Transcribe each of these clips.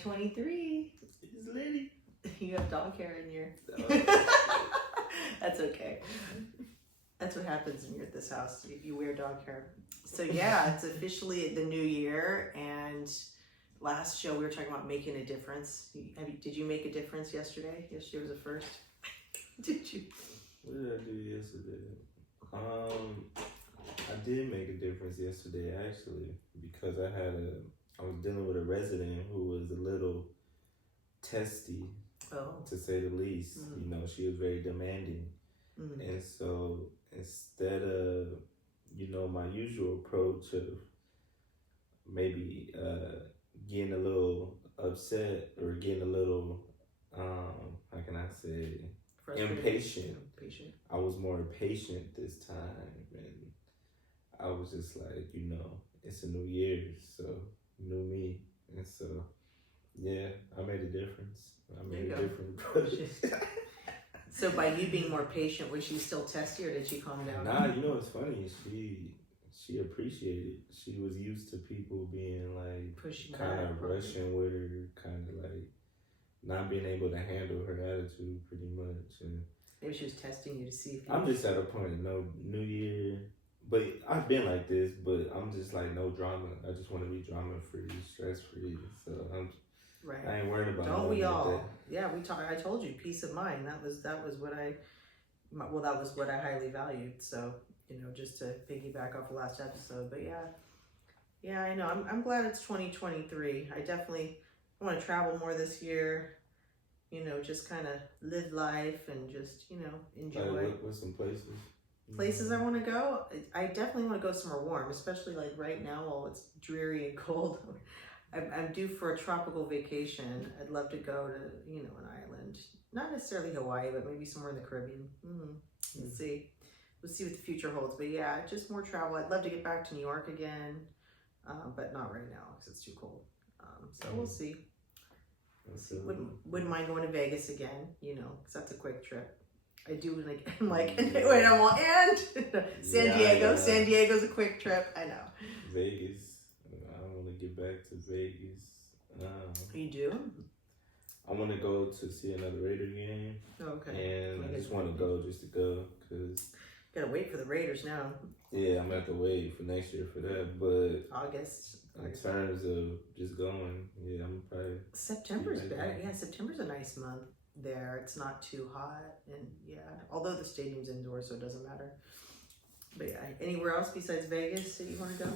2023. It's litty. You have dog hair in your... That's okay. That's what happens when you're at this house. You wear dog hair. So yeah, it's officially the new year. And last show we were talking about making a difference. Did you make a difference yesterday? Yesterday was the first. Did you? What did I do yesterday? I did make a difference yesterday actually, because I was dealing with a resident who was a little testy, to say the least. You know, she was very demanding. And so instead of, my usual approach of maybe getting a little upset or getting a little, how can I say, impatient. I was more patient this time, and I was just like, it's a new year, so new me. And so, yeah, I made a difference. I made a difference. So by you being more patient, was she still testy or did she calm down? Nah, it's funny. She appreciated it. She was used to people being like pushing, kind of rushing with her, kind of like not being able to handle her attitude pretty much. And maybe she was testing you to see if you... I'm just at a point of no New Year. But I've been like this, but I'm just like no drama. I just want to be drama free, stress free. So right. I ain't worried about it. Don't we all? Like yeah, I told you, peace of mind. That was what I highly valued. So, just to piggyback off the last episode. But yeah, I know. I'm glad it's 2023. I definitely want to travel more this year. Just kind of live life and just, enjoy. Like what's some places? Places I want to go? I definitely want to go somewhere warm, especially like right now while it's dreary and cold. I'm due for a tropical vacation. I'd love to go to, an island. Not necessarily Hawaii, but maybe somewhere in the Caribbean. Let's see. We'll see what the future holds. But yeah, just more travel. I'd love to get back to New York again, but not right now because it's too cold. So we'll see. Wouldn't mind going to Vegas again, because that's a quick trip. I do wait, I want San Diego. Yeah. San Diego's a quick trip. I know. Vegas. I want to get back to Vegas. You do? I want to go to see another Raider game. Okay. And I just want to go just to go because. Gotta wait for the Raiders now. Yeah, I'm gonna have to wait for next year for that. But August. In terms of just going, yeah, I'm probably. September's better. Yeah, September's a nice month there. It's not too hot, and although the stadium's indoors, so it doesn't matter. But yeah, anywhere else besides Vegas that you want to go?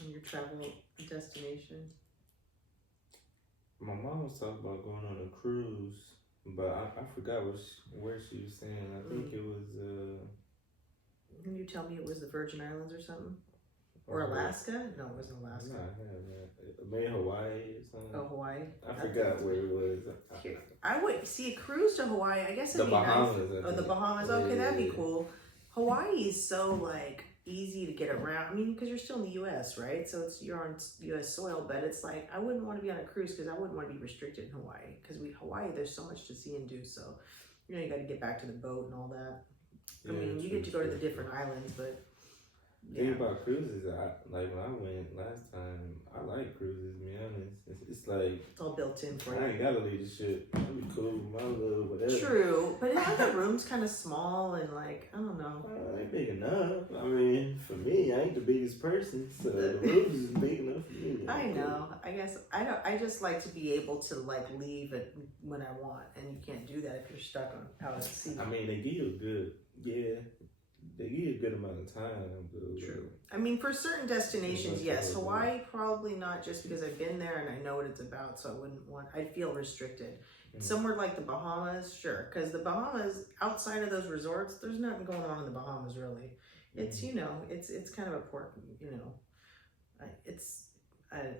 On your travel destination? My mom was talking about going on a cruise, but I forgot where she was saying. I think it was. Can you tell me it was the Virgin Islands or something? Or Alaska? No, it wasn't Alaska. No, I have that. Maybe Hawaii or something. Oh, Hawaii? I forgot where it was. I would see a cruise to Hawaii. I guess it'd be Bahamas, nice. Oh, the Bahamas. Okay, that'd be cool. Hawaii is so easy to get around. I mean, because you're still in the U.S., right? So you're on U.S. soil, but it's I wouldn't want to be on a cruise because I wouldn't want to be restricted in Hawaii. Because Hawaii, there's so much to see and do. So, you got to get back to the boat and all that. I mean, you get to go to the different islands, but. The thing about cruises, when I went last time, I like cruises, to be honest. It's all built in for you. I ain't gotta leave the ship. It'd be cool, my little whatever. True, but the room's kind of small and I don't know. It ain't big enough. I mean, for me, I ain't the biggest person, so the room is big enough for me. I know. I guess I just like to be able to leave it when I want, and you can't do that if you're stuck on out at sea. I mean, they give you They give you a good amount of time. True. I mean, for certain destinations, yes. Hawaii, probably not, just because I've been there and I know what it's about, so I'd feel restricted. Somewhere like the Bahamas, sure. Because the Bahamas, outside of those resorts, there's nothing going on in the Bahamas, really. It's, it's kind of a port, it's, I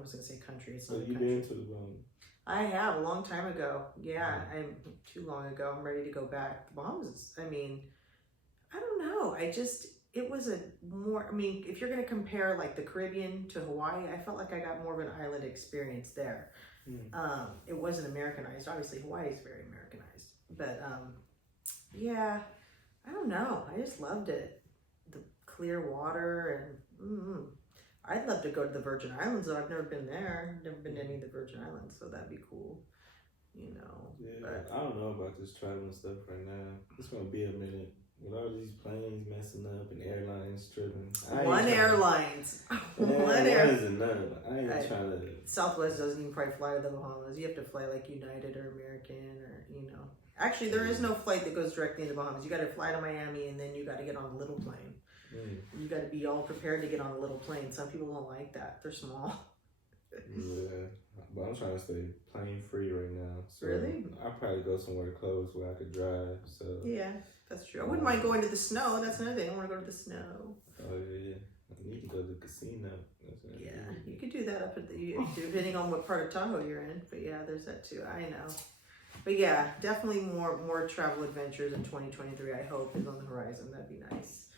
was going to say country. It's not so you've been to the Bahamas? I have, a long time ago. Yeah, I'm too long ago. I'm ready to go back. The Bahamas, I don't know. It was if you're going to compare the Caribbean to Hawaii, I felt like I got more of an island experience there. It wasn't Americanized. Obviously, Hawaii is very Americanized. But, I don't know. I just loved it. The clear water and I'd love to go to the Virgin Islands, though. I've never been there. Never been to any of the Virgin Islands, so that'd be cool. You know. Yeah, but I don't know about this traveling stuff right now. It's gonna be a minute with all these planes messing up and airlines tripping. One airlines. One airlines enough. I ain't trying to. Southwest doesn't even probably fly to the Bahamas. You have to fly like United or American or Actually, there is no flight that goes directly into Bahamas. You got to fly to Miami and then you got to get on a little plane. You got to be all prepared to get on a little plane. Some people don't like that. They're small. Yeah, but I'm trying to stay plane free right now. So really? I'll probably go somewhere close where I could drive. So yeah, that's true. I wouldn't mind going to the snow. That's another thing. I want to go to the snow. Oh yeah, I need to go to the casino. Yeah, you could do that up at depending on what part of Tahoe you're in. But yeah, there's that too. I know. But yeah, definitely more travel adventures in 2023. I hope is on the horizon. That'd be nice.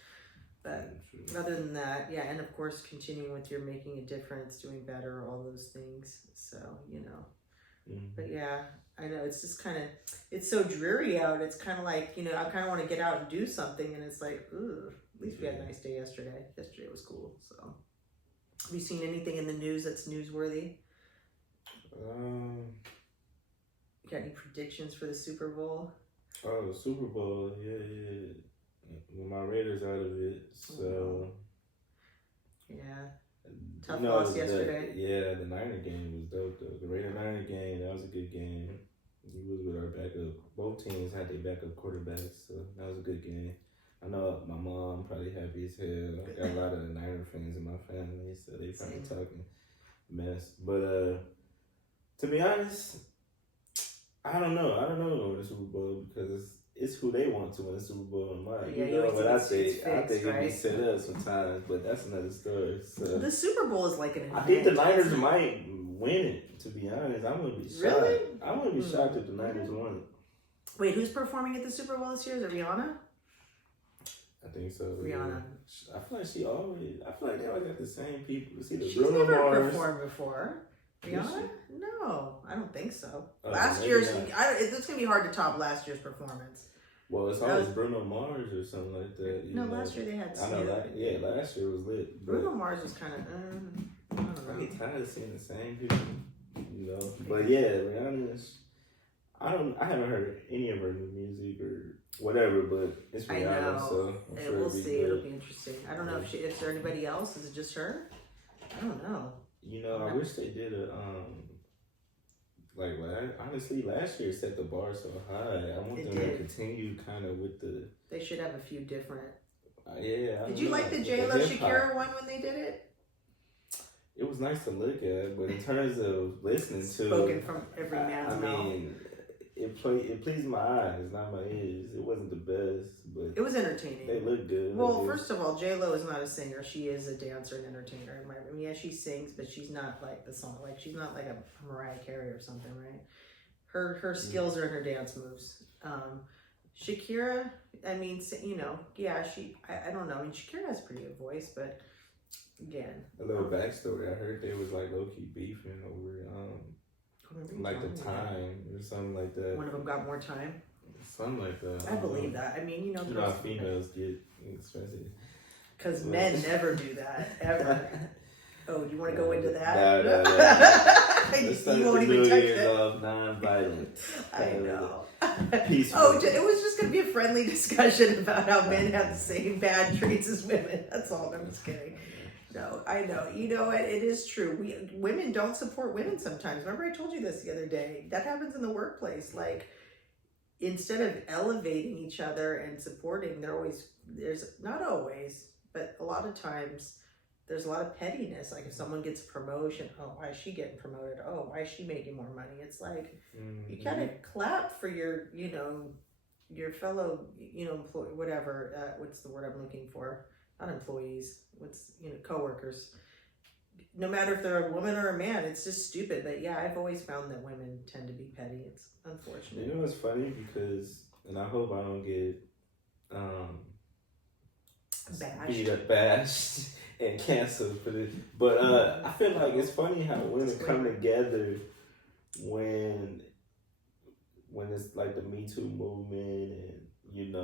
But other than that, yeah, and of course, continuing with your making a difference, doing better, all those things. So, But yeah, I know it's just kind of, it's so dreary out. It's kind of like, I kind of want to get out and do something. And it's like, ooh, at least we had a nice day yesterday. Yesterday was cool. So, have you seen anything in the news that's newsworthy? You got any predictions for the Super Bowl? Oh, the Super Bowl, yeah. Well, my Raiders out of it, so yeah, tough loss yesterday. The Niner game was dope though. The Raider-Niner game, that was a good game. We was with our backup. Both teams had their backup quarterbacks, so that was a good game. I know my mom probably happy as hell. I got a lot of Niner fans in my family, so they probably talking mess. But to be honest, I don't know. I don't know who win the Super Bowl because it's who they want to win the Super Bowl. What I think it be set up sometimes, but that's another story. So the Super Bowl is like an event. I think the Niners might win it. To be honest, I wouldn't be shocked. Really? I wouldn't be shocked if the Niners won it. Wait, who's performing at the Super Bowl this year? Is it Rihanna? I think so. Rihanna. Yeah. I feel like they always got the same people. She's never performed before. Rihanna? No, I don't think so. Last year's, it's going to be hard to top last year's performance. Well, it's always Bruno Mars or something like that. Last year they had Snoop. I know, last year was lit. Bruno Mars was kind of, I don't know. I get tired of seeing the same people, But yeah, Rihanna's, I haven't heard any of her new music or whatever, but it's Rihanna, so I'm sure we'll see. It'll be interesting. I don't know if there anybody else. Is it just her? I don't know. I wish they did honestly, last year set the bar so high. I want them to continue kind of with the. They should have a few different. Did you like the J-Lo Shakira one when they did it? It was nice to look at, but in terms of listening to, spoken from every man's mouth. It pleased my eyes, not my ears. It wasn't the best, but it was entertaining. They looked good. Well, first of all, J-Lo is not a singer. She is a dancer and entertainer. She sings, but she's not like the song. Like she's not like a Mariah Carey or something, right? Her skills are in her dance moves. Shakira, I don't know. Shakira has a pretty good voice, but again, a little backstory. I heard they was like low key beefing over like the time or something like that. One of them got more time. Something like that. I believe that. How females get expensive. Because men never do that ever. Oh, do you want to go into that? No. You won't even touch it. Of non-violent. I know. Peaceful. Oh, it was just going to be a friendly discussion about how men have the same bad traits as women. That's all. I'm just kidding. No, I know. You know what? It is true. Women don't support women sometimes. Remember I told you this the other day. That happens in the workplace. Like, instead of elevating each other and supporting, there's not always, but a lot of times, there's a lot of pettiness. Like if someone gets a promotion, oh, why is she getting promoted? Oh, why is she making more money? It's like, you kind of clap for your fellow, employee, whatever, what's the word I'm looking for? Not employees, coworkers. No matter if they're a woman or a man, it's just stupid. But yeah, I've always found that women tend to be petty. It's unfortunate. You know what's funny? Because, and I hope I don't get bashed and canceled for this. But I feel like it's funny how women come together when it's like the Me Too movement and,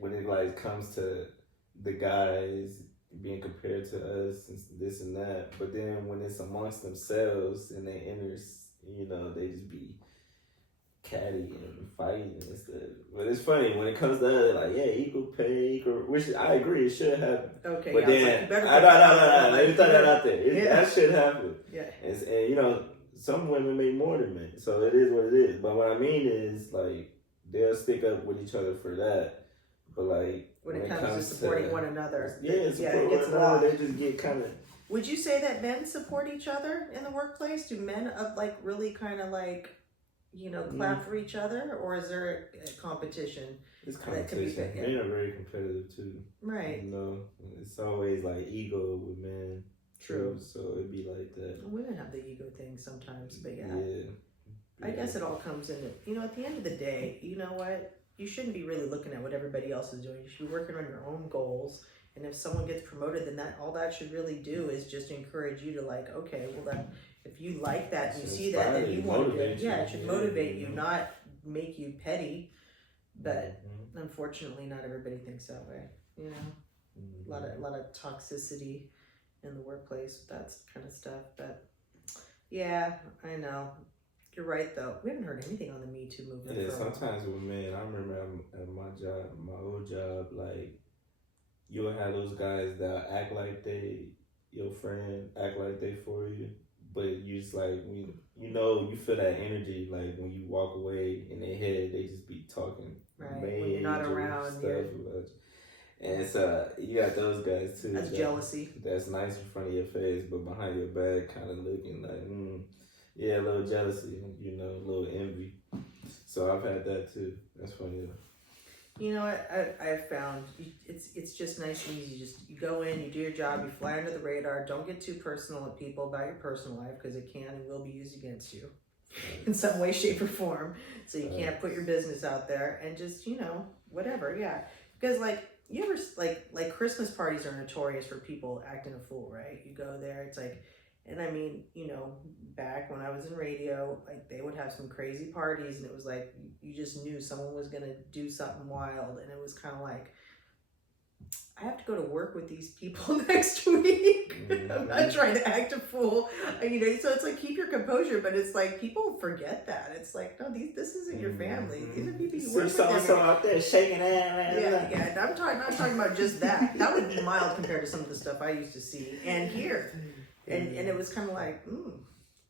when it like comes to the guys being compared to us and this and that. But then when it's amongst themselves and they enter, they just be catty and fighting and stuff. But it's funny when it comes to that, like, yeah, equal pay, which I agree, it should happen. Okay, but then, no, let me throw that out there. That should happen. Yeah. And some women make more than men, so it is what it is. But what I mean is, like, they'll stick up with each other for that. But, like, when it comes to supporting one another, it gets lost. They just get kind of. Would you say that men support each other in the workplace? Do men really kind of clap for each other, or is there a competition? It's competition. Men are very competitive too. Right. It's always like ego with men. True. So it'd be like that. Women have the ego thing sometimes, but yeah. I guess it all comes in. At the end of the day, you know what? You shouldn't be really looking at what everybody else is doing. You should be working on your own goals. And if someone gets promoted, then all that should really do is just encourage you to okay, well then, if you like that and you see that, then you want to. It should motivate you, not make you petty. But unfortunately, not everybody thinks that way. A lot of toxicity in the workplace with that kind of stuff. But yeah, I know. You're right, though. We haven't heard anything on the Me Too movement. Yeah, sometimes with men, I remember at my old job, like, you'll have those guys that act like your friend, act like they for you, but you just like, you feel that energy, like when you walk away in their head, they just be talking. Right, when you're not around. And so you got those guys too. That's jealousy. That's nice in front of your face, but behind your back, kind of looking like, yeah, a little jealousy, a little envy. So I've had that too. That's funny though. I've found it's just nice and easy. You go in, you do your job, you fly under the radar. Don't get too personal with people about your personal life because it can and will be used against you in some way, shape, or form. So you can't put your business out there and just whatever. Yeah, because you ever like Christmas parties are notorious for people acting a fool, right? You go there, it's like. And I mean, back when I was in radio, they would have some crazy parties and it was like, you just knew someone was going to do something wild. And it was kind of like, I have to go to work with these people next week. I'm not trying to act a fool. So it's like, keep your composure, but it's like, people forget that. It's like, no, this isn't your family. These are people you work with. So out there shaking ass. Yeah. I'm not talking about just that. That would be mild compared to some of the stuff I used to see and hear. And it was kind of like,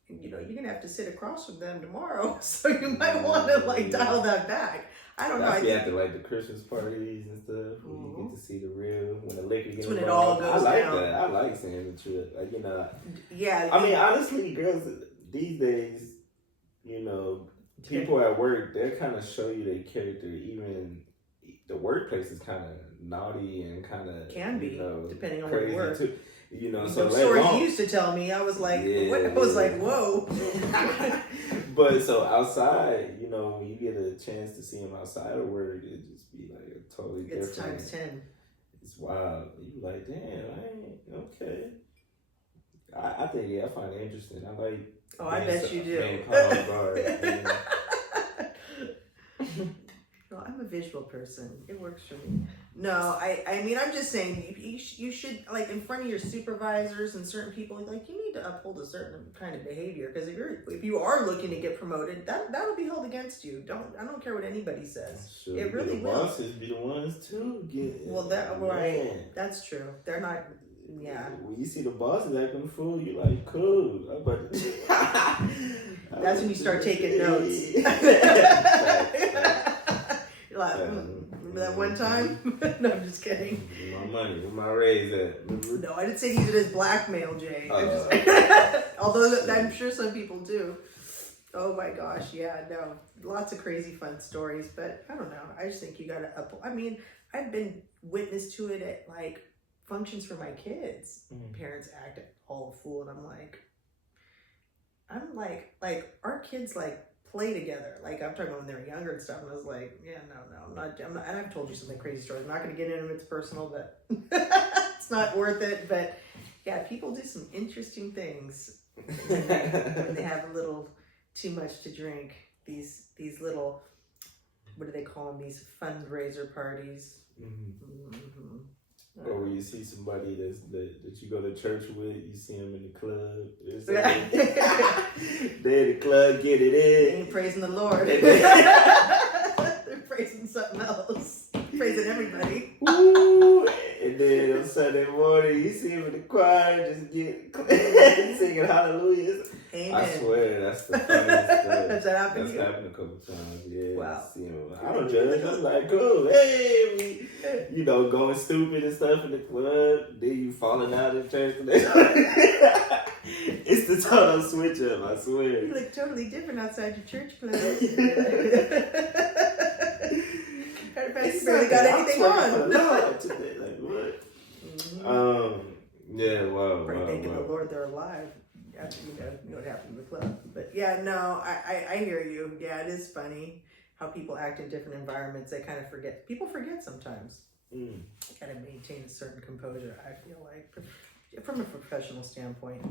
you're going to have to sit across from them tomorrow. So you might want to dial that back. I don't know. I think after the Christmas parties and stuff, when you get to see the real, when the liquor gets when it all goes down. I like that. I like seeing the truth. Yeah. I mean, honestly, girls these days, people at work, they kind of show you their character. Even the workplace is kind of naughty and kind of can be depending on where you work. Too. So the stories you used to tell me, I was like, what? I was like, whoa. But so outside, when you get a chance to see them outside of work, it just be like a totally different. It's times 10. It's wild. You like, damn, okay. I think I find it interesting. I like. Oh, I bet you do. Being caught off guard. No, I'm a visual person. It works for me. No, I mean, I'm just saying you should, in front of your supervisors and certain people, you need to uphold a certain kind of behavior. Because if you are looking to get promoted, that'll be held against you. I don't care what anybody says. Sure, it really will. The bosses be the ones too. Right. That's true. They're not. Yeah. When you see the bosses acting a fool, you're like, cool. That's when you start taking notes. You're like, remember that one time? No, I'm just kidding. My money, where my raise at? No, I didn't say use it as blackmail, Jay. Although I'm sure some people do. Oh my gosh, yeah, no. Lots of crazy fun stories, but I don't know. I just think you gotta I mean, I've been witness to it at functions for my kids. Parents act all a fool, and I'm like, our kids play together. I'm talking about when they were younger and stuff, and I was like, yeah, no, I'm not, and I've told you some crazy stories. I'm not going to get into them. It's personal, but it's not worth it. But yeah, people do some interesting things when they have a little too much to drink. These little, what do they call them? These fundraiser parties. Or when you see somebody that you go to church with, you see them in the club. They in the club, get it in. They ain't praising the Lord. They're praising something else. Praising everybody. Ooh. And then on Sunday morning, you see them in the choir just singing hallelujahs. Amen. I swear, that's the funniest stuff. Has that happened? That's happened a couple times. Yeah. Wow. I don't judge. I'm like, cool. Hey, going stupid and stuff in the club. Then you falling out in church. It's the total switch up. I swear. You look totally different outside your church clothes. You barely got anything on. Today, like what? Yeah. Wow. Thanking the Lord they're alive. After you know what happened in the club. But yeah, no, I hear you. Yeah, it is funny how people act in different environments. They kind of forget. People forget sometimes. Kind of maintain a certain composure, I feel like, from a professional standpoint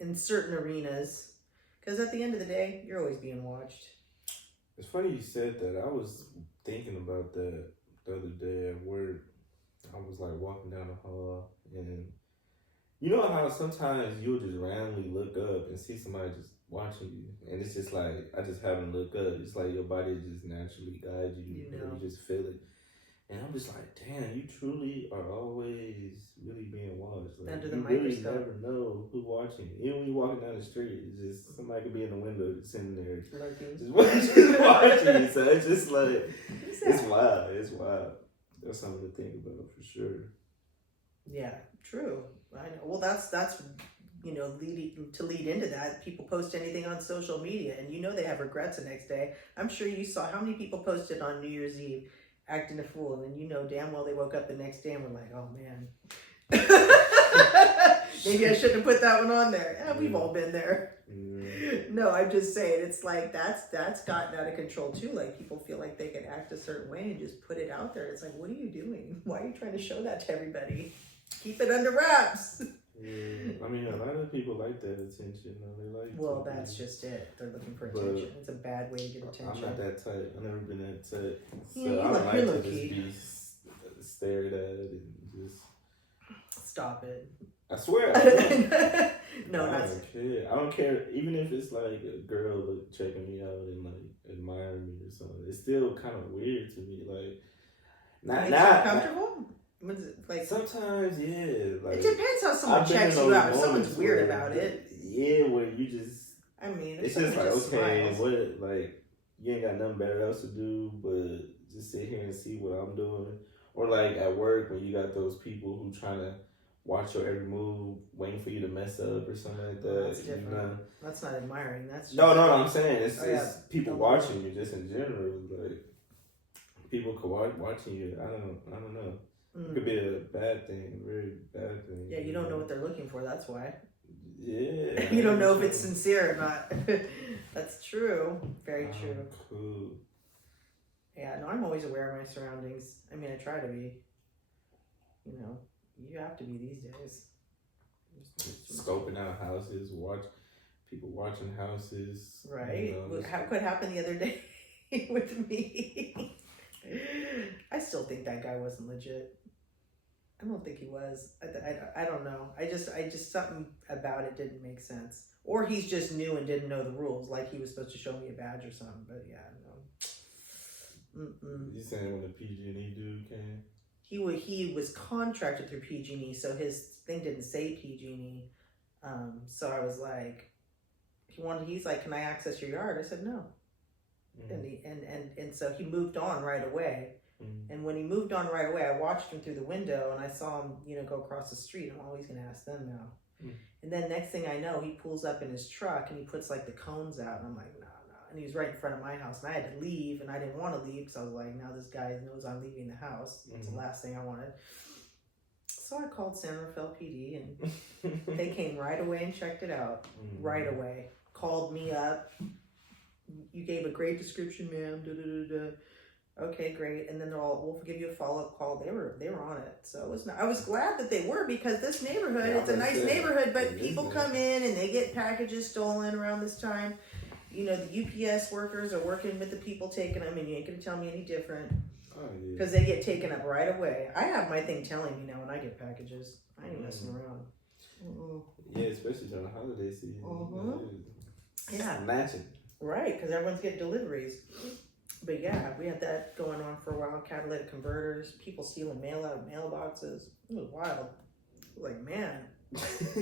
in certain arenas. Because at the end of the day, you're always being watched. It's funny you said that. I was thinking about that the other day at work. I was like walking down the hall, and you know how sometimes you'll just randomly look up and see somebody just watching you, and it's just like I just haven't looked up. It's like your body just naturally guides you, you just feel it. And I'm just like, damn, you truly are always really being watched. Like, under the you microscope. really never know who's watching you. Even when you're walking down the street, it's just somebody could be in the window just sitting there, just watching you. So it's just like, it's wild. It's wild. That's something to think about for sure. Yeah, true. I know. Well, that's lead into that. People post anything on social media, and they have regrets the next day. I'm sure you saw how many people posted on New Year's Eve acting a fool, and damn well they woke up the next day and were like, oh man, maybe I shouldn't have put that one on there. Yeah, we've all been there. No, I'm just saying, it's like that's gotten out of control too. Like, people feel like they can act a certain way and just put it out there. It's like, what are you doing? Why are you trying to show that to everybody? Keep it under wraps. I mean, a lot of people like that attention. They like. Well, that's just it. They're looking for attention. It's a bad way to get attention. I'm not that type. I've never been that type. So yeah, I don't like to just be stared at and just. Stop it. I swear. No, I don't care. I don't care. Even if it's like a girl checking me out and like admiring me or something, it's still kind of weird to me. Like, not comfortable. Was it like sometimes, yeah. Like, it depends how someone checks you out. If someone's weird about it, yeah, where you just. I mean, it's just like, okay, what, like, you ain't got nothing better else to do but just sit here and see what I'm doing, or like at work when you got those people who trying to watch your every move, waiting for you to mess up or something like that. That's different. That's not admiring. That's just no. I'm saying it's people watching you just in general. Like, people watching you. I don't know. It could be a bad thing, a very bad thing. Yeah, you don't know what they're looking for, that's why. Yeah. You don't know if it's sincere or not. That's true. Very true. Cool. Yeah, no, I'm always aware of my surroundings. I mean, I try to be. You have to be these days. Scoping out houses, people watching houses. Right. What happened the other day with me? I still think that guy wasn't legit. I don't think he was. I don't know. I just something about it didn't make sense. Or he's just new and didn't know the rules, like he was supposed to show me a badge or something. But yeah, no. You saying when the PG&E dude came? He was contracted through PG&E, so his thing didn't say PG&E. So I was like, he's like, can I access your yard? I said no. And so he moved on right away. And when he moved on right away, I watched him through the window and I saw him, go across the street. I'm always going to ask them now. And then next thing I know, he pulls up in his truck and he puts like the cones out. And I'm like, no. And he was right in front of my house. And I had to leave and I didn't want to leave because I was like, now this guy knows I'm leaving the house. That's the last thing I wanted. So I called San Rafael PD and they came right away and checked it out. Right away. Called me up. You gave a great description, ma'am. Okay, great. And then they're all, we'll give you a follow-up call. They were on it. So I was glad that they were, because this neighborhood, it's a nice neighborhood, but people come in and they get packages stolen around this time. The UPS workers are working with the people taking them, and you ain't gonna tell me any different. Oh, yeah. Because they get taken up right away. I have my thing telling me now when I get packages. I ain't messing around. Yeah, especially during the holiday season. Yeah. Matching. Right, because everyone's getting deliveries. But yeah, we had that going on for a while. Catalytic converters, people stealing mail out of mailboxes. It was wild. Like, man,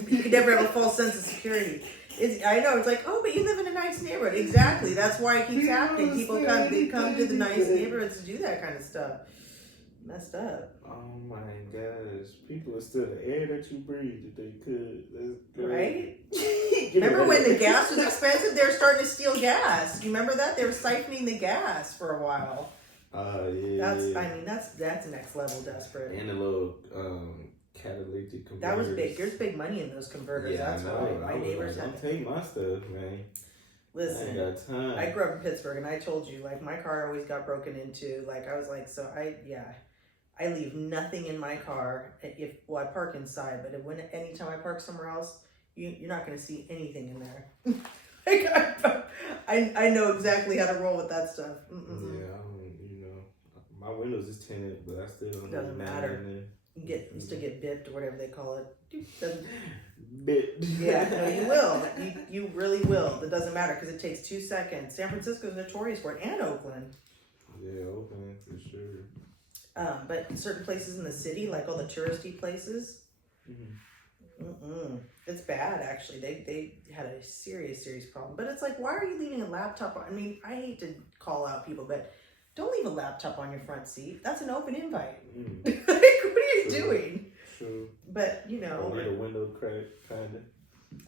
you could never have a false sense of security. I know, it's like, oh, but you live in a nice neighborhood. Exactly. That's why it keeps happening. People come to the nice neighborhoods to do that kind of stuff. Messed up. Oh my gosh. People are still the air that you breathe if they could. Right? Remember when the gas was expensive? They were starting to steal gas. You remember that? They were siphoning the gas for a while. Yeah. That's next level desperate. And the little catalytic converters. That was big. There's big money in those converters. Yeah, that's why my neighbors don't take my stuff, man. Listen, I ain't got time. I grew up in Pittsburgh, and I told you, like, my car always got broken into. Like, I was like, I leave nothing in my car. I park inside, but anytime I park somewhere else, you're not going to see anything in there. Like, I know exactly how to roll with that stuff. Yeah, my windows is tinted, but I still don't. Doesn't matter. You still get bipped or whatever they call it. Bit. Yeah, no, you will. You really will. It doesn't matter because it takes 2 seconds. San Francisco is notorious for it, and Oakland. Yeah, Oakland for sure. But certain places in the city, like all the touristy places, it's bad. Actually, they had a serious problem. But it's like, why are you leaving a laptop on? I mean, I hate to call out people, but don't leave a laptop on your front seat. That's an open invite. Like, what are you doing? True. But or get a window crack, kinda.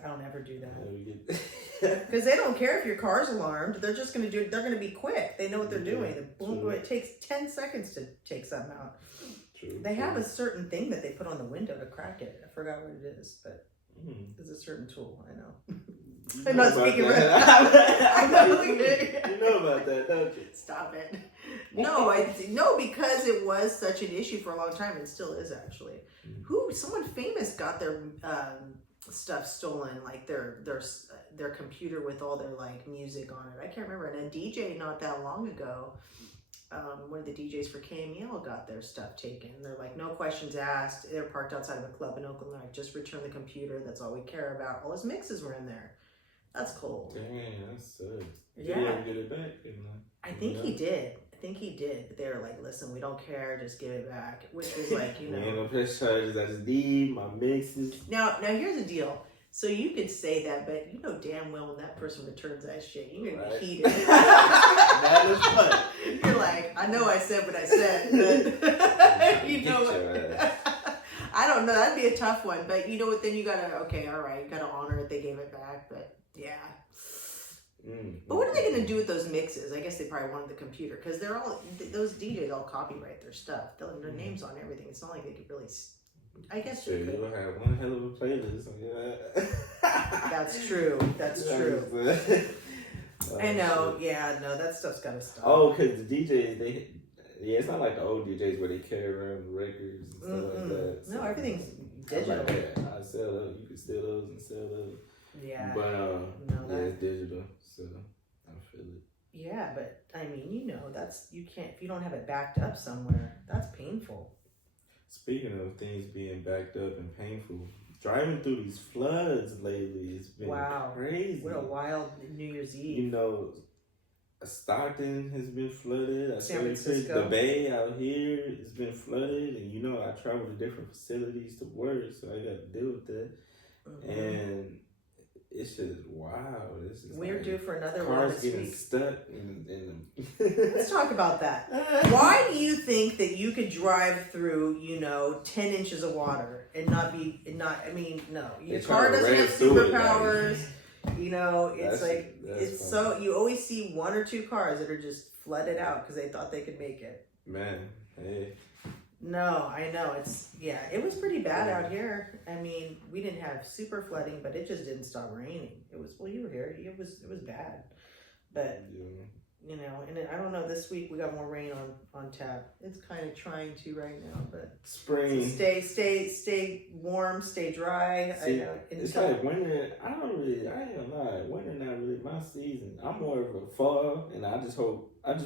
I don't ever do that. Because they don't care if your car's alarmed. They're just gonna They're gonna be quick. They know what they're doing. Boom, it takes 10 seconds to take something out. They have a certain thing that they put on the window to crack it. I forgot what it is, but it's a certain tool. I know. I'm not speaking You know about that, don't you? Stop it. No, because it was such an issue for a long time. It still is, actually. Someone famous got their stuff stolen, like their computer with all their like music on it. I can't remember. And a DJ not that long ago, one of the DJs for KMEL got their stuff taken. They're like, no questions asked. They're parked outside of a club in Oakland. They're like, just return the computer. That's all we care about. All his mixes were in there. That's cold. Dang, that sucks. Yeah. Did he ever get it back? I think he did. But they were like, listen, we don't care, just give it back. Which was like, no press charges, I just need my mixes. Now here's the deal. So you could say that, but you know damn well when that person returns that shit, you're gonna be heated. That is fun. You're like, I know I said what I said, but you know what? I don't know, that'd be a tough one. But you know what, then you gotta, okay, all right, you gotta honor it, they gave it back, but yeah. But what are they going to do with those mixes? I guess they probably wanted the computer, because those DJs all copyright their stuff. Their names on everything. It's not like they could really. I guess sure, you'll have one hell of a playlist. That's true. I know. Yeah, no, that stuff's got to stop. Oh, because the DJs, it's not like the old DJs where they carry around records and stuff like that. So, no, everything's digital. I sell those. You can steal those and sell those. Yeah. But it's digital. So I feel it. Yeah, but I mean, you can't, if you don't have it backed up somewhere, that's painful. Speaking of things being backed up and painful, driving through these floods lately has been crazy. What a wild New Year's Eve. Stockton has been flooded. San Francisco. The Bay out here has been flooded, and I travel to different facilities to work, so I got to deal with that. And it's just wow. We're due for another cars one this getting week. Stuck in Let's talk about that. Why do you think that you could drive through, 10 inches of water and not? I mean, no. Your car doesn't have superpowers. It's so you always see one or two cars that are just flooded out because they thought they could make it. Man, hey. No, I know. It was pretty bad out here. I mean, we didn't have super flooding, but it just didn't stop raining. You were here. It was bad. But, and I don't know, this week we got more rain on tap. It's kind of trying to right now, but. Spring. So stay warm, stay dry. See, it's like winter. I ain't gonna lie. Winter not really my season. I'm more of a fall, and I just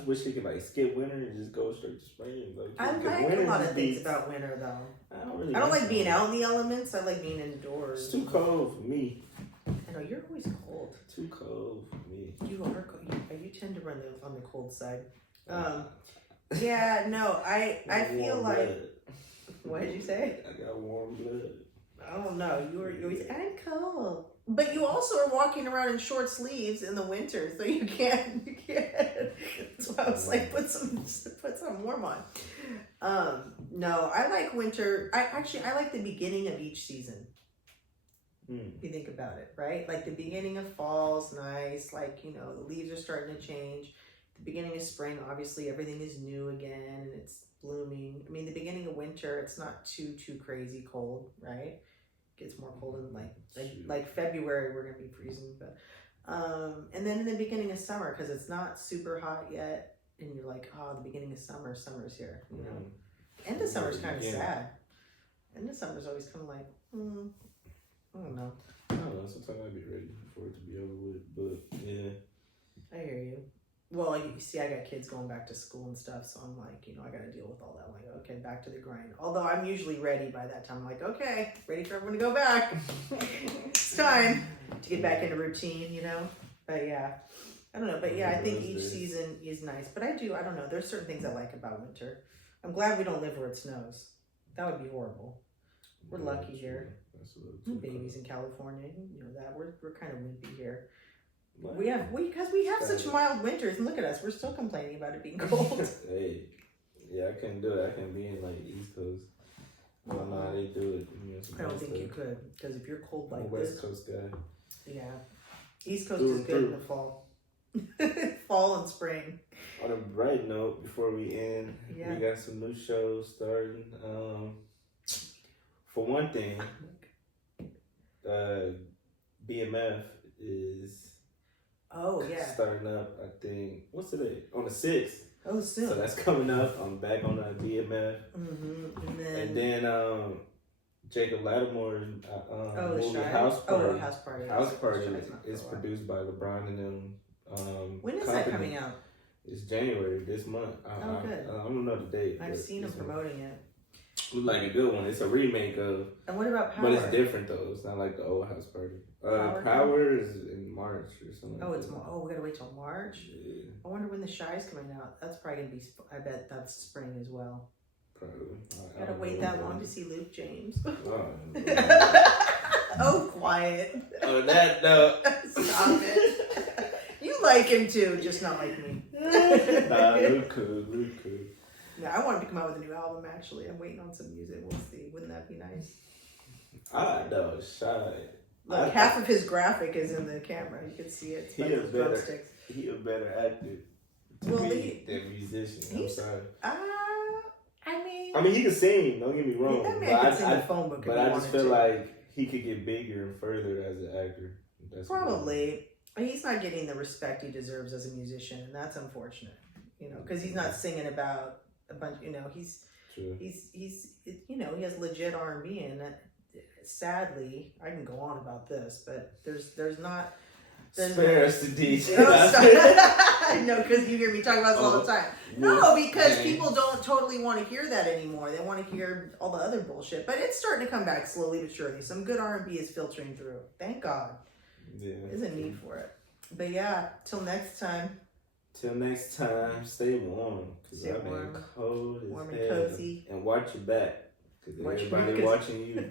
wish it could like skip winter and just go straight to spring. Like, I like a lot of things about winter though. I don't like being out in the elements. I like being indoors. It's too cold for me. I know you're always cold. Too cold for me. You tend to run on the cold side. Yeah, no, I feel like. Blood. What did you say? I got warm blood. Oh no, you're always I'm cold. But you also are walking around in short sleeves in the winter, so you can't. That's why I was like, put some warm on. No, I like winter. I like the beginning of each season. If you think about it, right? Like the beginning of fall's nice. Like, you know, the leaves are starting to change. The beginning of spring, obviously everything is new again and it's blooming. I mean, the beginning of winter, it's not too crazy cold, right? Gets more cold in like February we're gonna be freezing, but and then in the beginning of summer, because it's not super hot yet, and you're like, oh, the beginning of summer's here, you know. End of summer's kind of sad. End of summer's always kind of like, I don't know. Sometimes I'd be ready for it to be over with, but yeah. I hear you. Well, you see, I got kids going back to school and stuff, so I'm like, you know, I got to deal with all that. I'm like, okay, back to the grind. Although I'm usually ready by that time. I'm like, okay, ready for everyone to go back. It's time to get back into routine, you know? But yeah, I don't know. But yeah, I think each season is nice. But I don't know. There's certain things I like about winter. I'm glad we don't live where it snows. That would be horrible. We're lucky here. Babies in California, you know that. We're kind of wimpy here. Because we have such mild winters, and look at us, we're still complaining about it being cold. Hey, yeah, I couldn't do it. I can't be in like the East Coast. I don't know how they do it. I don't think you could, because if you're cold like West Coast guy. Yeah, East Coast is good in the fall. Fall and spring. On a bright note, before we end, we got some new shows starting. For one thing, BMF is starting up, I think, what's today? On the 6th. Oh, soon. So that's coming up. I'm back on the BMF. And then Jacob Lattimore's movie House Party. House Party is produced by LeBron and them. When is that coming out? It's January this month. Good. I don't know the date. I've seen them promoting it. Looks like a good one. It's a remake of. And what about Power? But it's different though. It's not like the old House Party. Power is in March or something. Oh, we gotta wait till March. Yeah. I wonder when The Shy's coming out. That's probably gonna be. I bet that's spring as well. Probably. Gotta wait that long to see Luke James. Oh, oh, quiet. On that note, stop it. You like him too, just not like me. Nah, Luke could. Yeah, I want him to come out with a new album, actually. I'm waiting on some music. We'll see. Wouldn't that be nice? I know, Shy. Look, half of his graphic is in the camera. You can see it. He a better actor than musician. I'm sorry. I mean, he can sing. Don't get me wrong. That man can sing the phone book. But I just feel like he could get bigger and further as an actor. Probably. He's not getting the respect he deserves as a musician, and that's unfortunate. You know, because he's not singing about a bunch. You know, he's you know, he has legit R&B, and sadly, I can go on about this, but there's not. Spare us the details. I know, because you hear me talk about this all the time. No, because people don't totally want to hear that anymore. They want to hear all the other bullshit. But it's starting to come back slowly but surely. Some good R&B is filtering through. Thank God. Yeah. There's a need for it. But yeah, till next time. Till next time, stay warm. Because I've been cold as hell. Warm and cozy. And watch your back. Because everybody watching you.